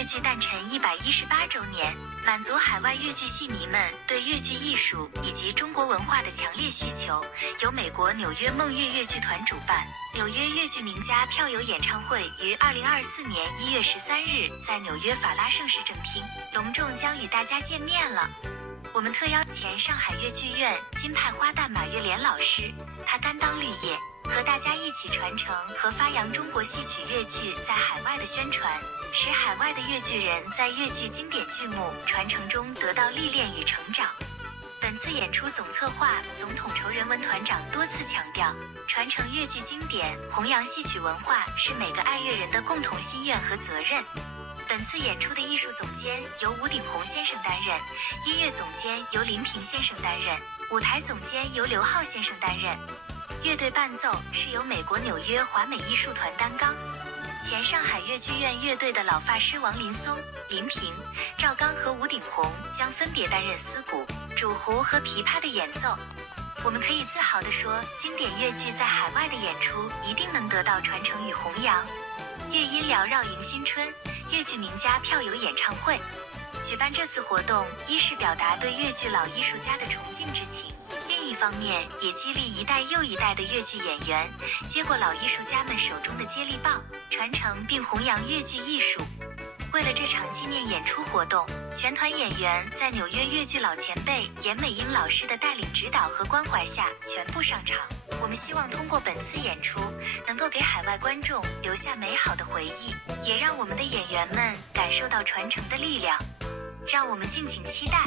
粤剧诞辰118周年，满足海外粤剧戏迷们对粤剧艺术以及中国文化的强烈需求，由美国纽约梦粤粤剧团主办，纽约粤剧名家票友演唱会于2024年1月13日在纽约法拉盛市正厅隆重将与大家见面了。我们特邀前上海粤剧院金派花旦马月莲老师，他担当绿叶，和大家一起传承和发扬中国戏曲粤剧在海外的宣传，使海外的粤剧人在粤剧经典剧目传承中得到历练与成长。本次演出总策划总统筹人文团长多次强调，传承粤剧经典、弘扬戏曲文化是每个爱乐人的共同心愿和责任。本次演出的艺术总监由吴鼎宏先生担任，音乐总监由林平先生担任，舞台总监由刘浩先生担任。乐队伴奏是由美国纽约华美艺术团担纲。前上海粤剧院乐队的老发师王林松、林平、赵刚和吴鼎宏将分别担任丝鼓、主胡和琵琶的演奏。我们可以自豪地说，经典粤剧在海外的演出一定能得到传承与弘扬。乐音缭绕迎新春，粤剧名家票友演唱会。举办这次活动，一是表达对粤剧老艺术家的崇敬之情，另一方面也激励一代又一代的粤剧演员接过老艺术家们手中的接力棒，传承并弘扬粤剧艺术。为了这场纪念演出活动，全团演员在纽约粤剧老前辈严美英老师的带领指导和关怀下全部上场。我们希望通过本次演出，能够给海外观众留下美好的回忆，也让我们的演员们感受到传承的力量。让我们敬请期待。